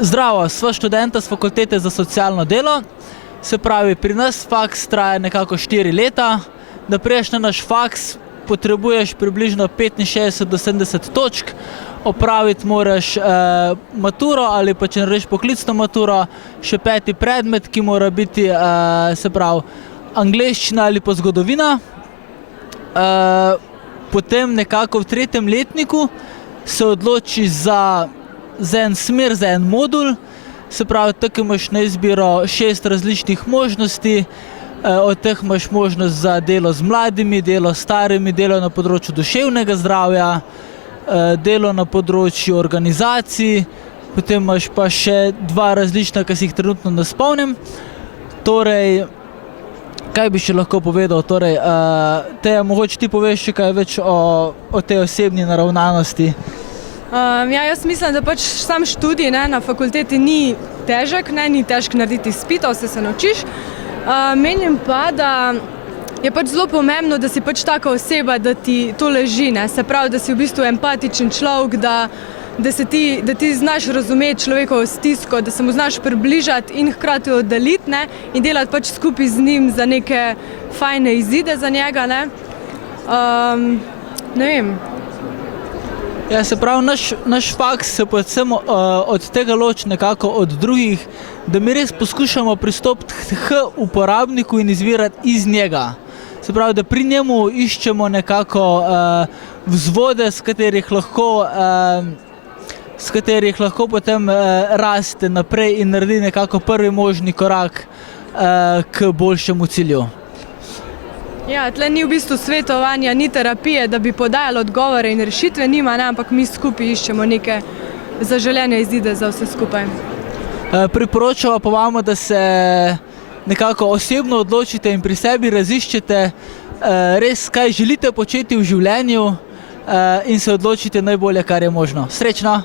Zdravo, sva študenta s fakultete za socialno delo. Se pravi, pri nas faks traja nekako 4 leta. Da priješ na naš faks, potrebuješ približno 65 do 70 točk. Opraviti moraš maturo ali pa če narediš poklicno maturo, še 5. predmet, ki mora biti, se pravi, angleščina ali pa zgodovina. Potem nekako v 3. letniku se odločiš za en smer, za en modul. Se pravi, tako imaš na izbiro 6 različnih možnosti. Od teh imaš možnost za delo z mladimi, delo s starimi, delo na področju duševnega zdravja, delo na področju organizacij, potem imaš pa še 2 različna, ki si jih trenutno ne spomnim. Torej, kaj bi še lahko povedal? Torej, Teja, mogoče ti poveš še kaj več o tej osebni naravnanosti? Jaz mislim, da pač sam študij na fakulteti ni težek, ni težko narediti izpita, vse se naučiš. Menim pa, da je pač zelo pomembno, da si pač taka oseba, da ti to leži, se pravi, da si v bistvu empatičen človek, da ti znaš razumeti človekovo stisko, da se mu znaš približati in hkrati oddaliti in delati pač skupaj z njim za neke fajne izide za njega. Ne vem. Ja, se pravi, naš faks se predvsem od tega loči nekako od drugih, da mi res poskušamo pristopiti k uporabniku in izvirati iz njega. Se pravi, da pri njemu iščemo nekako vzvode, s katerih lahko potem raste naprej in naredi nekako prvi možni korak k boljšemu cilju. Ja, tle ni v bistvu svetovanja, ni terapije, da bi podajali odgovore in rešitve nima, ampak mi skupaj iščemo neke zaželene izide za vse skupaj. Priporočamo pa vam, da se nekako osebno odločite in pri sebi raziščete res, kaj želite početi v življenju in se odločite najbolje, kar je možno. Srečno!